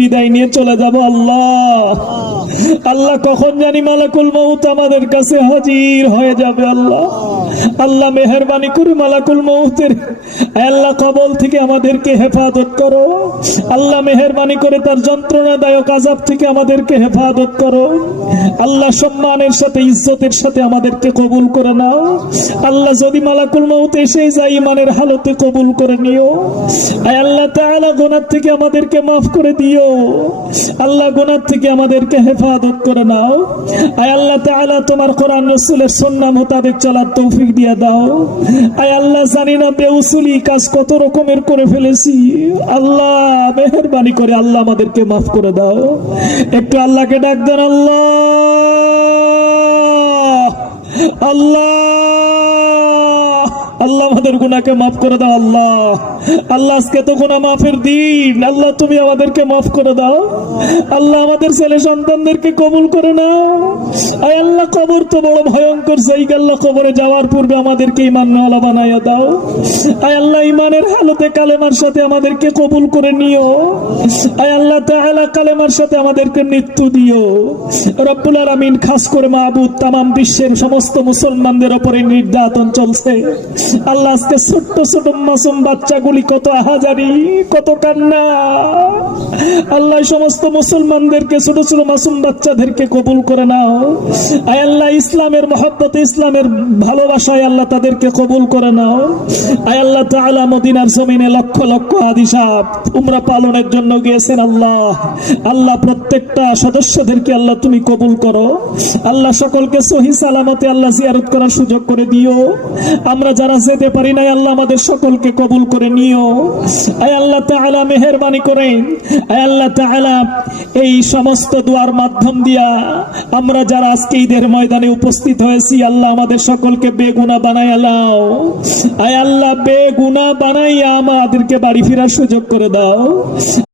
বিদায় নিয়ে চলে যাব। আল্লাহ আল্লাহ কখন জানি মালাকুল মউত আমাদের কাছে হাজির হয়ে যাবে। আল্লাহ আল্লাহ মেহেরবানি করে মালাকুল মউতের আল্লাহ কবল থেকে আমাদেরকে হেফাজত করো। আল্লাহ মেহেরবানি করে তার যন্ত্রণাদায়ক আযাব থেকে আমাদেরকে হেফাজত করো। আল্লাহ সম্মানের সাথে ইজ্জতের সাথে আমাদেরকে কবুল করে নাও। আল্লাহ যদি মালাকুল মউত এসে যায় ঈমানের হালতে কবুল করে নিও। আয় আল্লাহ তাআলা গুনাহ থেকে আমাদেরকে মাফ করে দিও। আল্লাহ গুনাহ থেকে আমাদেরকে হেফাজত করে নাও। আয় আল্লাহ তাআলা তোমার কোরআন রাসূলের সুন্নাহ মোতাবেক চলার তৌফিক দিয়ে দাও। আয় আল্লাহ জানি না বেউসুলি কাজ কত রকমের করে ফেলেছি। আল্লাহ মেহেরবানি করে আল্লাহ আমাদেরকে মাফ করে দাও। একটু আল্লাহকে ডাক দেন, আল্লাহ আল্লাহ আল্লাহ আমাদের গুনাহকে মাফ করে দাও। আল্লাহ আল্লাহ আজকে তো গুনাহ মাফের দিন। আল্লাহ তুমি আমাদেরকে মাফ করে দাও। আল্লাহ আমাদের ছেলে সন্তানদেরকে কবুল করে নাও। আয় আল্লাহ কবর তো বড় ভয়ঙ্কর জায়গা। আল্লাহ কবরে যাওয়ার পূর্বে আমাদেরকে ঈমানওয়ালা বানাইয়া দাও। আয় আল্লাহ ঈমানের হালতে কালেমার সাথে আমাদেরকে কবুল করে নিও। আয় আল্লাহ তাআলা কালেমার সাথে আমাদেরকে মৃত্যু দিও। রব্বুল আলামিন খাস করে মাবুদ তামাম বিশ্বের সমস্ত মুসলমানদের উপরে নির্যাতন চলছে। আল্লাহ আজকে ছোট্ট ছোট মাসুম বাচ্চাগুলি কত আহাজারি, কত কান্না। আল্লাহ সমস্ত মুসলমানদেরকে ছোট ছোট মাসুম বাচ্চাদেরকে কবুল করে নাও। আয় আল্লাহ ইসলামের মহব্বতে ইসলামের ভালোবাসায় আল্লাহ তাদেরকে কবুল করে নাও। আয় আল্লাহ তাআলা মদিনার জমিনে লক্ষ লক্ষ হাজি সাহেব উমরা পালনের জন্য গিয়েছেন। আল্লাহ আল্লাহ প্রত্যেকটা সদস্যদেরকে আল্লাহ তুমি কবুল করো। আল্লাহ সকলকে সহি সালামতে আল্লাহ জিয়ারত করার সুযোগ করে দিও। আমরা যারা যেতে পারি নাই আল্লাহ আমাদের সকলকে কবুল করে নিও। আয় আল্লাহ তাআলা মেহেরবানি করেন। আয় আল্লাহ তাআলা এই সমস্ত দুয়ার মাধ্যম দিয়া আমরা যারা আজকে ঈদের ময়দানে উপস্থিত হয়েছি আল্লাহ আমাদের সকলকে বেগুনাহ বানাইয়া দাও। আয় আল্লাহ বেগুনাহ বানাইয়া আমাদেরকে বাড়ি ফেরার সুযোগ করে দাও।